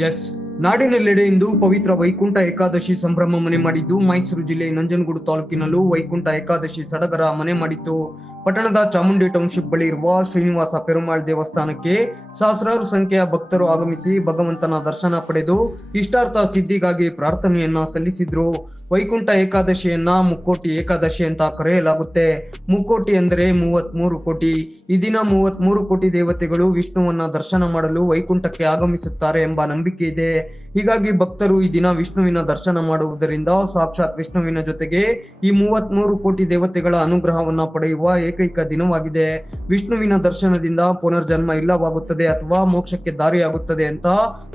S, ನಾಡಿನೆಲ್ಲೆಡೆ ಇಂದು ಪವಿತ್ರ ವೈಕುಂಠ ಏಕಾದಶಿ ಸಂಭ್ರಮ ಮನೆ ಮಾಡಿದ್ದು ಮೈಸೂರು ಜಿಲ್ಲೆ ನಂಜನಗೂಡು ತಾಲೂಕಿನಲ್ಲೂ ವೈಕುಂಠ ಏಕಾದಶಿ ಸಡಗರ ಮನೆ ಮಾಡಿತ್ತು. ಪಟ್ಟಣದ ಚಾಮುಂಡಿ ಟೌನ್ಶಿಪ್ ಬಳಿ ಇರುವ ಶ್ರೀನಿವಾಸ ಪೆರುಮಾಳ್ ದೇವಸ್ಥಾನಕ್ಕೆ ಸಹಸ್ರಾರು ಸಂಖ್ಯೆಯ ಭಕ್ತರು ಆಗಮಿಸಿ ಭಗವಂತನ ದರ್ಶನ ಪಡೆದು ಇಷ್ಟಾರ್ಥ ಸಿದ್ಧಿಗಾಗಿ ಪ್ರಾರ್ಥನೆಯನ್ನ ಸಲ್ಲಿಸಿದ್ರು. ವೈಕುಂಠ ಏಕಾದಶಿಯನ್ನ ಮುಕ್ಕೋಟಿ ಏಕಾದಶಿ ಅಂತ ಕರೆಯಲಾಗುತ್ತೆ. ಮುಕ್ಕೋಟಿ ಅಂದರೆ 33 ಕೋಟಿ. ಈ ದಿನ 33 ಕೋಟಿ ದೇವತೆಗಳು ವಿಷ್ಣುವನ್ನ ದರ್ಶನ ಮಾಡಲು ವೈಕುಂಠಕ್ಕೆ ಆಗಮಿಸುತ್ತಾರೆ ಎಂಬ ನಂಬಿಕೆ ಇದೆ. ಹೀಗಾಗಿ ಭಕ್ತರು ಈ ದಿನ ವಿಷ್ಣುವಿನ ದರ್ಶನ ಮಾಡುವುದರಿಂದ ಸಾಕ್ಷಾತ್ ವಿಷ್ಣುವಿನ ಜೊತೆಗೆ ಈ 33 ಕೋಟಿ ದೇವತೆಗಳ ಅನುಗ್ರಹವನ್ನ ಪಡೆಯುವ ಏಕೈಕ ದಿನವಾಗಿದೆ. ವಿಷ್ಣುವಿನ ದರ್ಶನದಿಂದ ಪುನರ್ಜನ್ಮ ಇಲ್ಲವಾಗುತ್ತದೆ ಅಥವಾ ಮೋಕ್ಷಕ್ಕೆ ದಾರಿಯಾಗುತ್ತದೆ ಅಂತ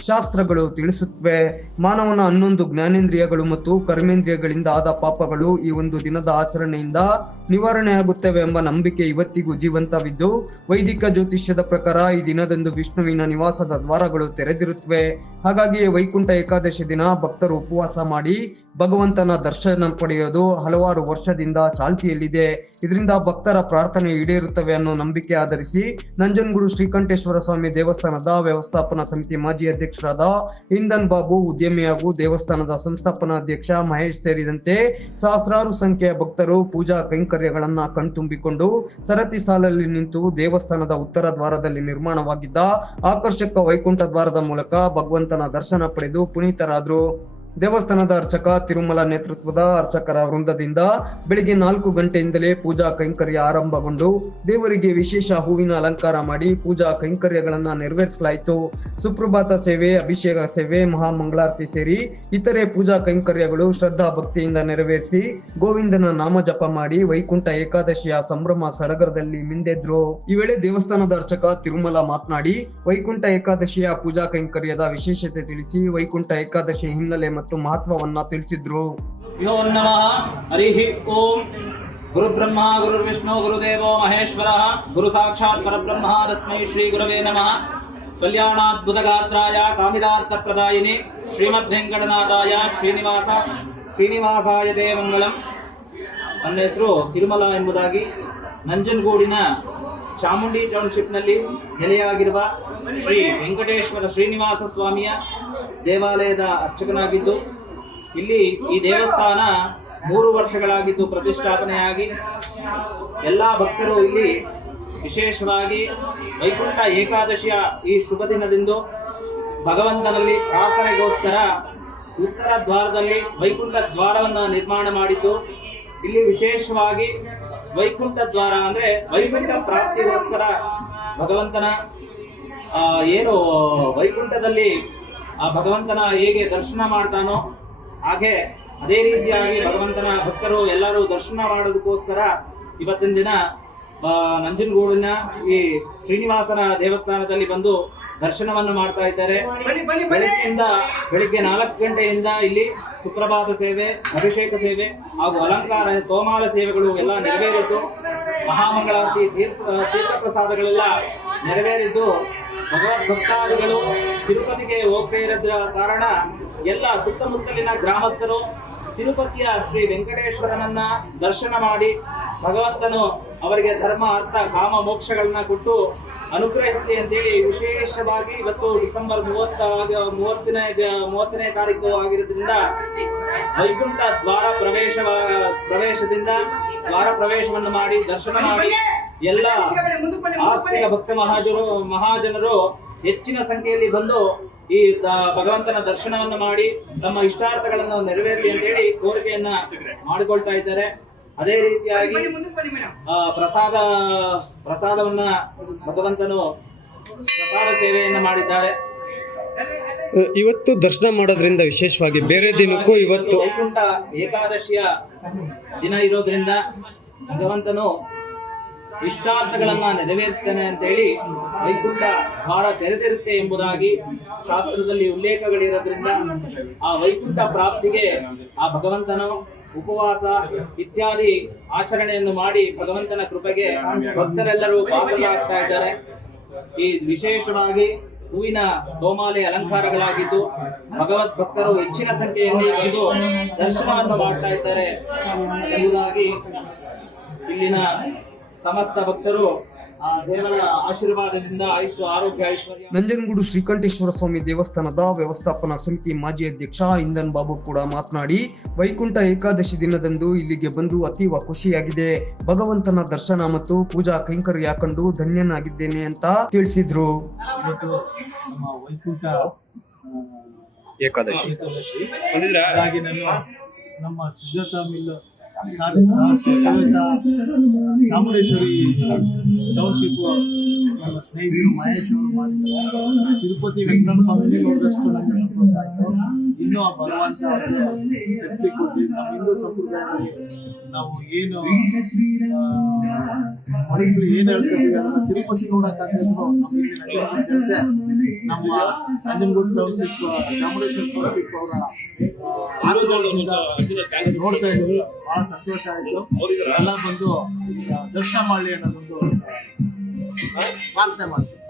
ಶಾಸ್ತ್ರಗಳು ತಿಳಿಸುತ್ತವೆ. ಮಾನವನ 11 ಜ್ಞಾನೇಂದ್ರಿಯಗಳು ಮತ್ತು ಕರ್ಮೇಂದ್ರಿಯಗಳಿಂದ ಆದ ಪಾಪಗಳು ಈ ಒಂದು ದಿನದ ಆಚರಣೆಯಿಂದ ನಿವಾರಣೆಯಾಗುತ್ತವೆ ಎಂಬ ನಂಬಿಕೆ ಇವತ್ತಿಗೂ ಜೀವಂತವಿದ್ದು, ವೈದಿಕ ಜ್ಯೋತಿಷ್ಯದ ಪ್ರಕಾರ ಈ ದಿನದಂದು ವಿಷ್ಣುವಿನ ನಿವಾಸದ ದ್ವಾರಗಳು ತೆರೆದಿರುತ್ತವೆ. ಹಾಗಾಗಿ ವೈಕುಂಠ ಏಕಾದಶಿ ದಿನ ಭಕ್ತರು ಉಪವಾಸ ಮಾಡಿ ಭಗವಂತನ ದರ್ಶನ ಪಡೆಯೋದು ಹಲವಾರು ವರ್ಷದಿಂದ ಚಾಲ್ತಿಯಲ್ಲಿದೆ. ಇದರಿಂದ ಭಕ್ತರ ಪ್ರಾರ್ಥನೆ ಈಡೇರುತ್ತವೆ ಅನ್ನೋ ನಂಬಿಕೆ ಆಧರಿಸಿ ನಂಜನಗೂಡು ಶ್ರೀಕಂಠೇಶ್ವರ ಸ್ವಾಮಿ ದೇವಸ್ಥಾನದ ವ್ಯವಸ್ಥಾಪನಾ ಸಮಿತಿ ಮಾಜಿ ಅಧ್ಯಕ್ಷರಾದ ಇಂದನ್ ಬಾಬು, ಉದ್ಯಮಿ ಹಾಗೂ ದೇವಸ್ಥಾನದ ಸಂಸ್ಥಾಪನಾ ಅಧ್ಯಕ್ಷ ಮಹೇಶ್ ಸೇರಿದಂತೆ ಸಹಸ್ರಾರು ಸಂಖ್ಯೆಯ ಭಕ್ತರು ಪೂಜಾ ಕೈಂಕರ್ಯಗಳನ್ನ ಕಣ್ತುಂಬಿಕೊಂಡು ಸರತಿ ಸಾಲಲ್ಲಿ ನಿಂತು ದೇವಸ್ಥಾನದ ಉತ್ತರ ದ್ವಾರದಲ್ಲಿ ನಿರ್ಮಾಣವಾಗಿದ್ದ ಆಕರ್ಷಕ ವೈಕುಂಠ ದ್ವಾರದ ಮೂಲಕ ಭಗವಂತನ ದರ್ಶನ ಪಡೆದು ಪುನೀತರಾದ್ರು. ದೇವಸ್ಥಾನದ ಅರ್ಚಕ ತಿರುಮಲ ನೇತೃತ್ವದ ಅರ್ಚಕರ ವೃಂದದಿಂದ ಬೆಳಿಗ್ಗೆ 4 ಗಂಟೆಯಿಂದಲೇ ಪೂಜಾ ಕೈಂಕರ್ಯ ಆರಂಭಗೊಂಡು ದೇವರಿಗೆ ವಿಶೇಷ ಹೂವಿನ ಅಲಂಕಾರ ಮಾಡಿ ಪೂಜಾ ಕೈಂಕರ್ಯಗಳನ್ನ ನೆರವೇರಿಸಲಾಯಿತು. ಸುಪ್ರಭಾತ ಸೇವೆ, ಅಭಿಷೇಕ ಸೇವೆ, ಮಹಾಮಂಗಳಾರತಿ ಸೇರಿ ಇತರೆ ಪೂಜಾ ಕೈಂಕರ್ಯಗಳು ಶ್ರದ್ಧಾ ಭಕ್ತಿಯಿಂದ ನೆರವೇರಿಸಿ ಗೋವಿಂದನ ನಾಮ ಜಪ ಮಾಡಿ ವೈಕುಂಠ ಏಕಾದಶಿಯ ಸಂಭ್ರಮ ಸಡಗರದಲ್ಲಿ ಮಿಂದೆದ್ರು. ಈ ವೇಳೆ ದೇವಸ್ಥಾನದ ಅರ್ಚಕ ತಿರುಮಲ ಮಾತನಾಡಿ ವೈಕುಂಠ ಏಕಾದಶಿಯ ಪೂಜಾ ಕೈಂಕರ್ಯದ ವಿಶೇಷತೆ ತಿಳಿಸಿ ವೈಕುಂಠ ಏಕಾದಶಿ ಹಿನ್ನೆಲೆ ಮತ್ತು ಮಹತ್ವವನ್ನ ತಿಳಿಸಿದ್ರು. ಯೋ ನಮಃ ಹರಿ ಓಂ. ಗುರು ಬ್ರಹ್ಮ ಗುರು ವಿಷ್ಣು ಗುರುದೇವೋ ಮಹೇಶ್ವರ ಗುರು ಸಾಕ್ಷಾತ್ ಪರಬ್ರಹ್ಮ ತಸ್ಮೈ ಶ್ರೀ ಗುರವೇ ನಮಃ. ಕಲ್ಯಾಣಾದ್ಭುತ ಗಾತ್ರಾಯ ಕಾಮಿದಾರ್ಥ ಪ್ರದಾಯಿನಿ ಶ್ರೀಮದ್ ವೆಂಕಟನಾಥಾಯ ಶ್ರೀನಿವಾಸಾಯ ದೇ ಮಂಗಳಂ. ನನ್ನ ಹೆಸರು ತಿರುಮಲ ಎಂಬುದಾಗಿ ನಂಜನಗೂಡಿನ ಚಾಮುಂಡಿ ಟೌನ್ಶಿಪ್ನಲ್ಲಿ ನೆಲೆಯಾಗಿರುವ ಶ್ರೀ ವೆಂಕಟೇಶ್ವರ ಶ್ರೀನಿವಾಸ ಸ್ವಾಮಿಯ ದೇವಾಲಯದ ಅರ್ಚಕನಾಗಿದ್ದು, ಇಲ್ಲಿ ಈ ದೇವಸ್ಥಾನ 3 ವರ್ಷಗಳಾಗಿದ್ದು ಪ್ರತಿಷ್ಠಾಪನೆಯಾಗಿ ಎಲ್ಲ ಭಕ್ತರು ಇಲ್ಲಿ ವಿಶೇಷವಾಗಿ ವೈಕುಂಠ ಏಕಾದಶಿಯ ಈ ಶುಭ ದಿನದಂದು ಭಗವಂತನಲ್ಲಿ ಪ್ರಾರ್ಥನೆಗೋಸ್ಕರ ಉತ್ತರ ದ್ವಾರದಲ್ಲಿ ವೈಕುಂಠ ದ್ವಾರವನ್ನು ನಿರ್ಮಾಣ ಮಾಡಿದ್ದು, ಇಲ್ಲಿ ವಿಶೇಷವಾಗಿ ವೈಕುಂಠ ದ್ವಾರ ಅಂದ್ರೆ ವೈಕುಂಠ ಪ್ರಾಪ್ತಿಗೋಸ್ಕರ ಭಗವಂತನ ಏನು ವೈಕುಂಠದಲ್ಲಿ ಆ ಭಗವಂತನ ಹೇಗೆ ದರ್ಶನ ಮಾಡ್ತಾನೋ ಹಾಗೆ ಅದೇ ರೀತಿಯಾಗಿ ಭಗವಂತನ ಭಕ್ತರು ಎಲ್ಲರೂ ದರ್ಶನ ಮಾಡೋದಕ್ಕೋಸ್ಕರ ಇವತ್ತಿನ ದಿನ ನಂಜನಗೂಡಿನ ಈ ಶ್ರೀನಿವಾಸನ ದೇವಸ್ಥಾನದಲ್ಲಿ ಬಂದು ದರ್ಶನವನ್ನು ಮಾಡ್ತಾ ಇದ್ದಾರೆ. ಬೆಳಿಗ್ಗೆ 4 ಗಂಟೆಯಿಂದ ಇಲ್ಲಿ ಸುಪ್ರಭಾತ ಸೇವೆ, ಅಭಿಷೇಕ ಸೇವೆ ಹಾಗೂ ಅಲಂಕಾರ ತೋಮಾಲ ಸೇವೆಗಳು ಎಲ್ಲ ನೆರವೇರಿದ್ದು, ಮಹಾಮಂಗಳಾರತಿ ತೀರ್ಥ ಪ್ರಸಾದಗಳೆಲ್ಲ ನೆರವೇರಿದ್ದು, ಭಕ್ತಾದಿಗಳು ತಿರುಪತಿಗೆ ಹೋಗ್ತಾ ಇರೋದ್ರ ಕಾರಣ ಎಲ್ಲ ಸುತ್ತಮುತ್ತಲಿನ ಗ್ರಾಮಸ್ಥರು ತಿರುಪತಿಯ ಶ್ರೀ ವೆಂಕಟೇಶ್ವರನನ್ನ ದರ್ಶನ ಮಾಡಿ ಭಗವಂತನು ಅವರಿಗೆ ಧರ್ಮ, ಅರ್ಥ, ಕಾಮ, ಮೋಕ್ಷಗಳನ್ನ ಕೊಟ್ಟು ಅನುಗ್ರಹಿಸಲಿ ಅಂತೇಳಿ ವಿಶೇಷವಾಗಿ ಇವತ್ತು ಡಿಸೆಂಬರ್ 30ನೇ ತಾರೀಕು ಆಗಿರೋದ್ರಿಂದ ವೈಕುಂಠ ಪ್ರವೇಶದಿಂದ ದ್ವಾರ ಪ್ರವೇಶವನ್ನು ಮಾಡಿ ದರ್ಶನ ಮಾಡಿ ಎಲ್ಲ ಆಸ್ತಿಕ ಭಕ್ತ ಮಹಾಜನರು ಹೆಚ್ಚಿನ ಸಂಖ್ಯೆಯಲ್ಲಿ ಬಂದು ಈ ಭಗವಂತನ ದರ್ಶನವನ್ನು ಮಾಡಿ ತಮ್ಮ ಇಷ್ಟಾರ್ಥಗಳನ್ನು ನೆರವೇರಲಿ ಅಂತೇಳಿ ಕೋರಿಕೆಯನ್ನ ಮಾಡಿಕೊಳ್ತಾ ಇದ್ದಾರೆ. ಅದೇ ರೀತಿಯಾಗಿ ಪ್ರಸಾದವನ್ನ ಭಗವಂತನು ಪ್ರಸಾದ ಸೇವೆಯನ್ನ ಮಾಡಿದ್ದಾರೆ. ಇವತ್ತು ದರ್ಶನ ಮಾಡೋದ್ರಿಂದ ವಿಶೇಷವಾಗಿ ಬೇರೆ ದಿನಕ್ಕೂ ಇವತ್ತು ವೈಕುಂಠ ಏಕಾದಶಿಯ ದಿನ ಇರೋದ್ರಿಂದ ಭಗವಂತನು ಇಷ್ಟಾರ್ಥಗಳನ್ನ ನೆರವೇರಿಸ್ತಾನೆ ಅಂತೇಳಿ ವೈಕುಂಠ ದ್ವಾರ ತೆರೆದಿರುತ್ತೆ ಎಂಬುದಾಗಿ ಶಾಸ್ತ್ರದಲ್ಲಿ ಉಲ್ಲೇಖಗಳಿರೋದ್ರಿಂದ ಆ ವೈಕುಂಠ ಪ್ರಾಪ್ತಿಗೆ ಆ ಭಗವಂತನು ಉಪವಾಸ ಇತ್ಯಾದಿ ಆಚರಣೆಯನ್ನು ಮಾಡಿ ಭಗವಂತನ ಕೃಪೆಗೆ ಭಕ್ತರೆಲ್ಲರೂ ಪಾತ್ರರಾಗ್ತಾ ಇದ್ದಾರೆ. ಈ ವಿಶೇಷವಾಗಿ ಹೂವಿನ ತೋಮಾಲೆ ಅಲಂಕಾರಗಳಾಗಿದ್ದು ಭಗವದ್ ಭಕ್ತರು ಹೆಚ್ಚಿನ ಸಂಖ್ಯೆಯಲ್ಲಿ ಬಂದು ದರ್ಶನವನ್ನು ಮಾಡ್ತಾ ಇದ್ದಾರೆ ಎಂಬುದಾಗಿ ಇಲ್ಲಿನ ಸಮಸ್ತ ಭಕ್ತರು ಆ ದೇವರ ಆಶೀರ್ವಾದದಿಂದ ಆಯುಸ್ಸು ಆರೋಗ್ಯ ಐಶ್ವರ್ಯ. ನಂಜನಗೂಡು ಶ್ರೀಕಂಠೇಶ್ವರ ಸ್ವಾಮಿ ದೇವಸ್ಥಾನದ ವ್ಯವಸ್ಥಾಪನಾ ಸಮಿತಿ ಮಾಜಿ ಅಧ್ಯಕ್ಷ ಇಂದನ್ ಬಾಬು ಕೂಡ ಮಾತನಾಡಿ, ವೈಕುಂಠ ಏಕಾದಶಿ ದಿನದಂದು ಇಲ್ಲಿಗೆ ಬಂದು ಅತೀವ ಖುಷಿಯಾಗಿದೆ. ಭಗವಂತನ ದರ್ಶನ ಮತ್ತು ಪೂಜಾ ಕೈಂಕರ್ಯ ಕಂಡು ಧನ್ಯನಾಗಿದ್ದೇನೆ ಅಂತ ತಿಳಿಸಿದ್ರು. ಇವತ್ತು ನಮ್ಮ ವೈಕುಂಠ ಏಕಾದಶಿ ಹಾಗಾಗಿ ನಾನು ನಮ್ಮ ಸುಜಾತಾ ಮಿಲ್ ಚಾಮುಂಡೇಶ್ವರಿ ಟೌನ್ಶಿಪ್ ನಮ್ಮ ಸ್ನೇಹಿತರು ಮಹೇಶ್ ಅವರು ಮಾಡಿದ್ದಾರೆ. ತಿರುಪತಿ ವೆಂಕಟರಮಣ ಸ್ವಾಮಿ ನೋಡಿದಷ್ಟು ನನಗೆ ಸಂತೋಷ ಆಯಿತು. ಇನ್ನೂ ಆ ಭಗವಂತ ಶಕ್ತಿ ಕೊಟ್ಟು ನಮ್ಮ ಹಿಂದೂ ಸಂಪ್ರದಾಯದಲ್ಲಿ ನಾವು ಏನು ಮನುಷ್ಯರು ಏನು ಹೇಳ್ತೀವಿ ಅದನ್ನು ತಿರುಪತಿ ನೋಡೋಕ್ಕಾಗಿದ್ರು ನಮ್ಮ ನಂಜನಗೂಡು ಟೌನ್ಶಿಪ್ ಚಾಮುಂಡೇಶ್ವರಿ ಟೌನ್ಶಿಪ್ ಅವರ ಆಶೀರ್ವಾದದಿಂದ ನೋಡ್ತಾ ಇದ್ದೀವಿ. ಬಹಳ ಸಂತೋಷ ಆಯಿತು. ಎಲ್ಲ ಬಂದು ದರ್ಶನ ಮಾಡಲಿ ಅನ್ನೋದೊಂದು ಪ್ರಾರ್ಥನೆ ಮಾಡ್ತೀವಿ.